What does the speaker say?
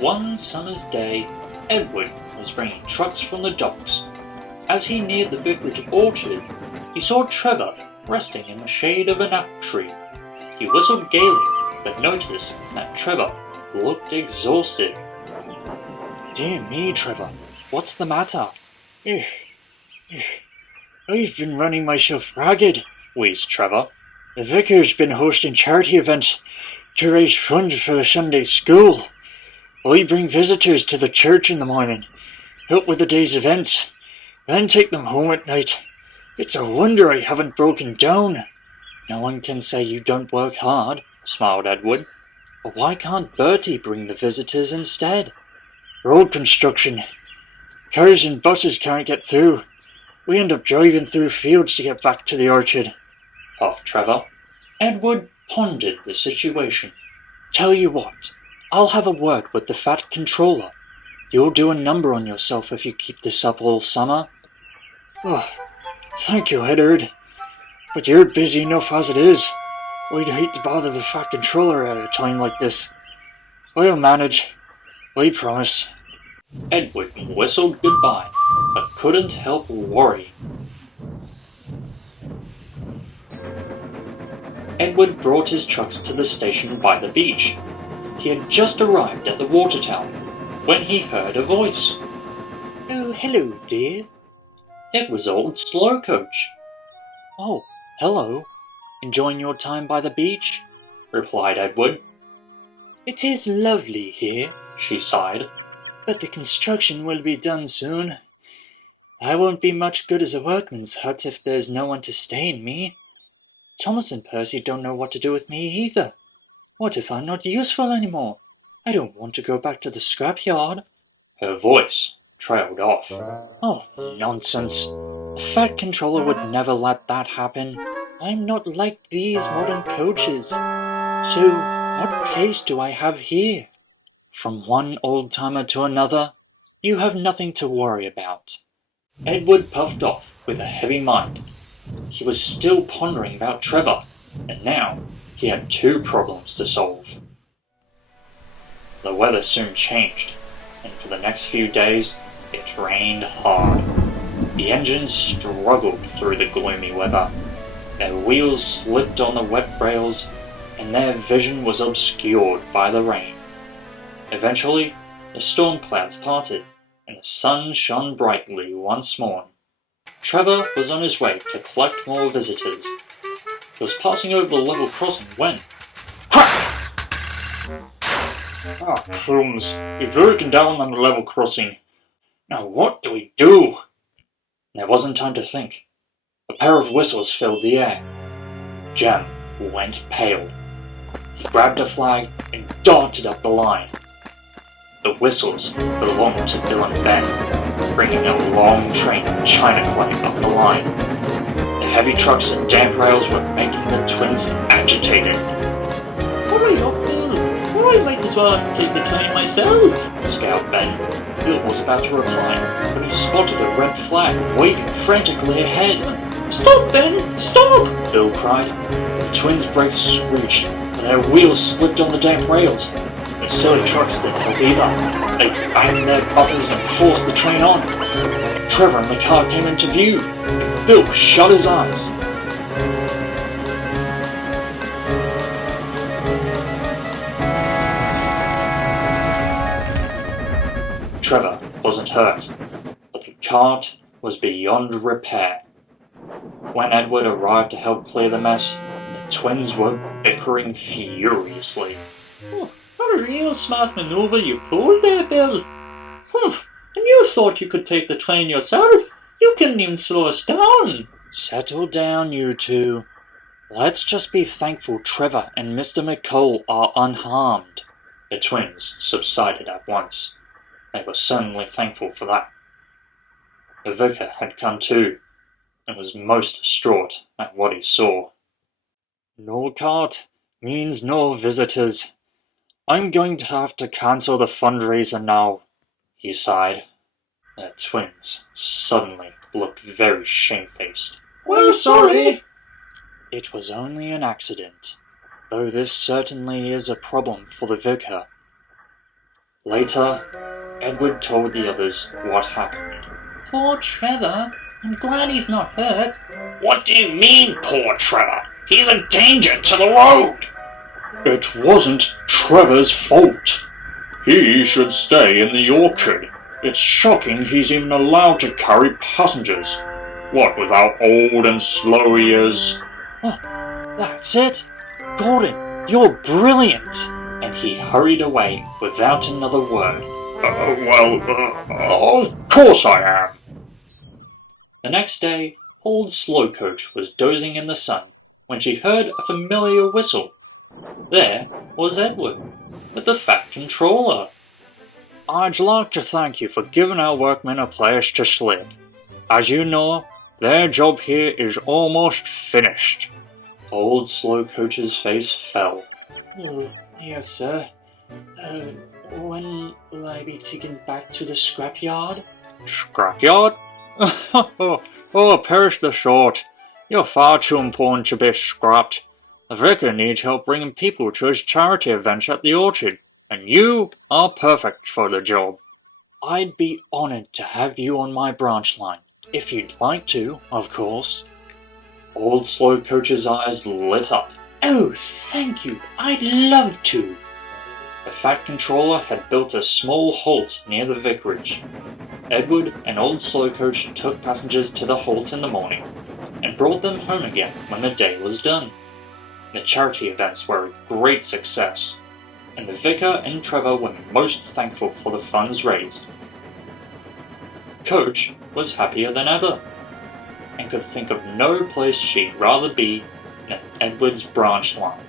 One summer's day, Edward was bringing trucks from the docks. As he neared the vicarage orchard, he saw Trevor resting in the shade of an apple tree. He whistled gaily, but noticed that Trevor looked exhausted. Dear me, Trevor, what's the matter? I've been running myself ragged, wheezed Trevor. The vicar's been hosting charity events to raise funds for the Sunday school. I bring visitors to the church in the morning, help with the day's events, then take them home at night. It's a wonder I haven't broken down. No one can say you don't work hard, smiled Edward. But why can't Bertie bring the visitors instead? Road construction. Cars and buses can't get through. We end up driving through fields to get back to the orchard, puffed Trevor. Edward pondered the situation. Tell you what, I'll have a word with the fat controller. You'll do a number on yourself if you keep this up all summer. Oh, thank you, Edward. But you're busy enough as it is. I'd hate to bother the fat controller at a time like this. I'll manage. I promise. Edward whistled goodbye, but couldn't help worrying. Edward brought his trucks to the station by the beach. He had just arrived at the water tower when he heard a voice. Oh, hello, dear. It was old Slowcoach. Oh, hello. Enjoying your time by the beach? Replied Edward. It is lovely here, she sighed. But the construction will be done soon. I won't be much good as a workman's hut if there's no one to stay in me. Thomas and Percy don't know what to do with me either. What if I'm not useful anymore? I don't want to go back to the scrapyard. Her voice trailed off. Oh, nonsense. The fat controller would never let that happen. I'm not like these modern coaches. So, what place do I have here? From one old-timer to another, you have nothing to worry about. Edward puffed off with a heavy mind. He was still pondering about Trevor, and now he had two problems to solve. The weather soon changed, and for the next few days, it rained hard. The engines struggled through the gloomy weather. Their wheels slipped on the wet rails, and their vision was obscured by the rain. Eventually, the storm clouds parted, and the sun shone brightly once more. Trevor was on his way to collect more visitors. He was passing over the level crossing when... Crack! Ah, crumbs. We've broken down on the level crossing. Now what do we do? There wasn't time to think. A pair of whistles filled the air. Jem went pale. He grabbed a flag and darted up the line. The whistles belonged to Bill and Ben, bringing a long train of china clay up the line. The heavy trucks and damp rails were making the twins agitated. Hurry up, Bill! Or I might as well have to take the train myself, scowled Ben. Bill was about to reply when he spotted a red flag waving frantically ahead. Stop, Ben! Stop! Bill cried. The twins' brakes screeched, and their wheels slipped on the damp rails. The silly trucks didn't help either. They banged their buffers and forced the train on. Trevor and the car came into view, and Bill shut his eyes. Trevor wasn't hurt, but the cart was beyond repair. When Edward arrived to help clear the mess, the twins were bickering furiously. What a real smart maneuver you pulled there, Bill. And you thought you could take the train yourself? You couldn't even slow us down. Settle down, you two. Let's just be thankful Trevor and Mr. McCall are unharmed. The twins subsided at once. They were certainly thankful for that. The vicar had come too, and was most distraught at what he saw. No cart means no visitors. I'm going to have to cancel the fundraiser now, he sighed. The twins suddenly looked very shamefaced. We're sorry. It was only an accident, though this certainly is a problem for the vicar. Later, Edward told the others what happened. Poor Trevor. I'm glad he's not hurt. What do you mean, poor Trevor? He's a danger to the road! It wasn't Trevor's fault. He should stay in the orchard. It's shocking he's even allowed to carry passengers. What with how old and slow he is. Oh, that's it. Gordon, you're brilliant. And he hurried away without another word. Of course I am. The next day, old Slow Coach was dozing in the sun when she heard a familiar whistle. There was Edward, with the Fat Controller. I'd like to thank you for giving our workmen a place to sleep. As you know, their job here is almost finished. Old Slow Coach's face fell. Oh, yes, sir. When will I be taken back to the scrapyard? Scrapyard? Oh, perish the thought. You're far too important to be scrapped. The vicar needs help bringing people to his charity events at the orchard, and you are perfect for the job. I'd be honored to have you on my branch line, if you'd like to, of course. Old Slow Coach's eyes lit up. Oh, thank you. I'd love to. The Fat Controller had built a small halt near the vicarage. Edward and Old Slow Coach took passengers to the halt in the morning and brought them home again when the day was done. The charity events were a great success, and the vicar and Trevor were most thankful for the funds raised. Coach was happier than ever, and could think of no place she'd rather be than Edward's branch line.